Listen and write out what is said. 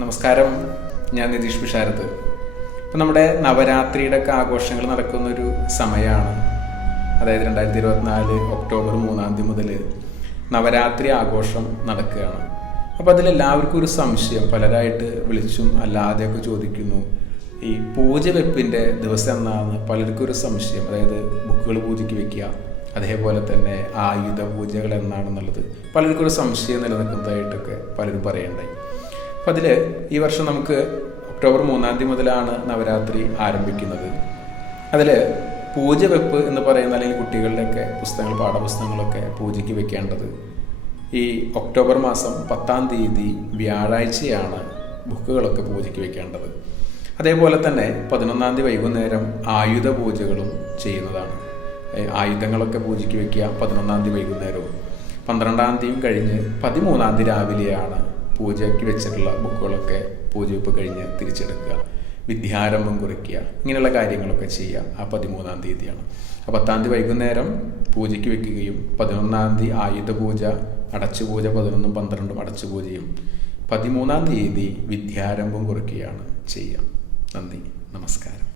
നമസ്കാരം, ഞാൻ നിതീഷ് പിഷാരത്ത്. ഇപ്പം നമ്മുടെ നവരാത്രിയുടെ ഒക്കെ ആഘോഷങ്ങൾ നടക്കുന്നൊരു സമയമാണ്. അതായത് 2024 ഒക്ടോബർ 3 മുതൽ നവരാത്രി ആഘോഷം നടക്കുകയാണ്. അപ്പോൾ അതിലെല്ലാവർക്കും ഒരു സംശയം, പലരായിട്ട് വിളിച്ചും അല്ലാതെയൊക്കെ ചോദിക്കുന്നു, ഈ പൂജ വെപ്പിൻ്റെ ദിവസം എന്നാണ് പലർക്കും ഒരു സംശയം. അതായത് ബുക്കുകൾ പൂജയ്ക്ക് വെക്കുക, അതേപോലെ തന്നെ ആയുധ പൂജകൾ എന്നാണെന്നുള്ളത് പലർക്കും ഒരു സംശയം നിലനിൽക്കുന്നതായിട്ടൊക്കെ പലരും പറയണ്ടായി. അപ്പം അതിൽ ഈ വർഷം നമുക്ക് ഒക്ടോബർ 3 മുതലാണ് നവരാത്രി ആരംഭിക്കുന്നത്. അതിൽ പൂജ വെപ്പ് എന്ന് പറയുന്ന, അല്ലെങ്കിൽ കുട്ടികളുടെയൊക്കെ പുസ്തകങ്ങൾ, പാഠപുസ്തകങ്ങളൊക്കെ പൂജയ്ക്ക് വെക്കേണ്ടത് ഈ ഒക്ടോബർ മാസം 10 വ്യാഴാഴ്ചയാണ് ബുക്കുകളൊക്കെ പൂജയ്ക്ക് വെക്കേണ്ടത്. അതേപോലെ തന്നെ 11 വൈകുന്നേരം ആയുധ പൂജകളും ചെയ്യുന്നതാണ്. ആയുധങ്ങളൊക്കെ പൂജയ്ക്ക് വെക്കുക 11 വൈകുന്നേരവും. 12 കഴിഞ്ഞ് 13 രാവിലെയാണ് പൂജയ്ക്ക് വെച്ചിട്ടുള്ള ബുക്കുകളൊക്കെ പൂജവെപ്പ് കഴിഞ്ഞ് തിരിച്ചെടുക്കുക, വിദ്യാരംഭം കുറിക്കുക, ഇങ്ങനെയുള്ള കാര്യങ്ങളൊക്കെ ചെയ്യുക ആ 13 ആ 10 വൈകുന്നേരം പൂജയ്ക്ക് വെക്കുകയും 11 ആയുധ പൂജ, അടച്ചുപൂജ 11, 12 അടച്ചുപൂജയും 13 വിദ്യാരംഭം കുറിക്കുകയാണ് ചെയ്യുക. നന്ദി, നമസ്കാരം.